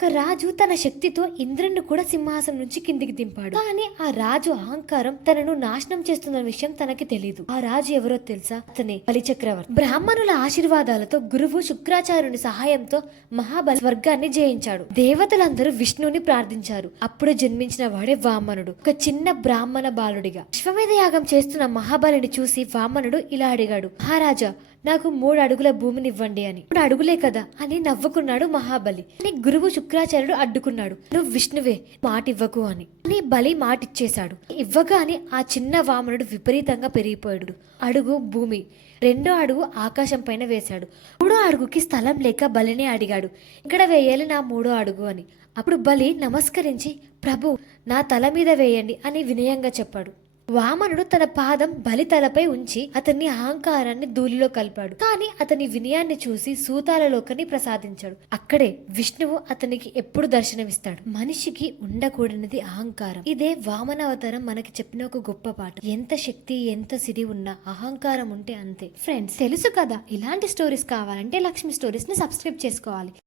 ఒక రాజు తన శక్తితో ఇంద్రుడిని కూడా సింహాసనం నుంచి కిందికి దింపాడు. కానీ ఆ రాజు అహంకారం తనను నాశనం చేస్తున్న విషయం తనకి తెలియదు ఆ రాజు ఎవరో తెలుసా? అతనే బలిచక్రవర్తి. బ్రాహ్మణుల ఆశీర్వాదాలతో గురువు శుక్రాచార్యుని సహాయంతో మహాబలి స్వర్గాన్ని జయించాడు. దేవతలందరూ విష్ణువుని ప్రార్థించారు. అప్పుడు జన్మించిన వాడే వామనుడు. ఒక చిన్న బ్రాహ్మణ బాలుడిగా. విశ్వమేధ యాగం చేస్తున్న మహాబలిని చూసి వామనుడు ఇలా అడిగాడు. మహారాజా నాకు మూడు అడుగుల భూమిని ఇవ్వండి అని. మూడు అడుగులే కదా అని నవ్వుకున్నాడు మహాబలి. అని గురువు శుక్రాచార్యుడు అడ్డుకున్నాడు. నువ్వు విష్ణువే మాట ఇవ్వకు అని. అని బలి మాట ఇచ్చేశాడు ఇవ్వగానే ఆ చిన్న వామనుడు విపరీతంగా పెరిగిపోయాడు. అడుగు భూమి. రెండో అడుగు ఆకాశం పైన వేశాడు. మూడో అడుగుకి స్థలం లేక బలిని అడిగాడు. ఇక్కడ వేయాలి నా మూడో అడుగు అని. అప్పుడు బలి నమస్కరించి ప్రభు నా తల మీద వేయండి అని వినయంగా చెప్పాడు. వామనుడు తన పాదం బలితలపై ఉంచి అతన్ని అహంకారాన్ని ధూళిలో కలిపాడు. కానీ అతని వినయాన్ని చూసి సూతాలలోకని ప్రసాదించాడు. అక్కడే విష్ణువు అతనికి ఎప్పుడు దర్శనమిస్తాడు. మనిషికి ఉండకూడనిది అహంకారం. ఇదే వామన అవతారం మనకి చెప్పిన ఒక గొప్ప పాట ఎంత శక్తి ఎంత సిరి ఉన్నా అహంకారం ఉంటే అంతే. ఫ్రెండ్స్ తెలుసు కదా? ఇలాంటి స్టోరీస్ కావాలంటే లక్ష్మి స్టోరీస్ని సబ్స్క్రైబ్ చేసుకోవాలి.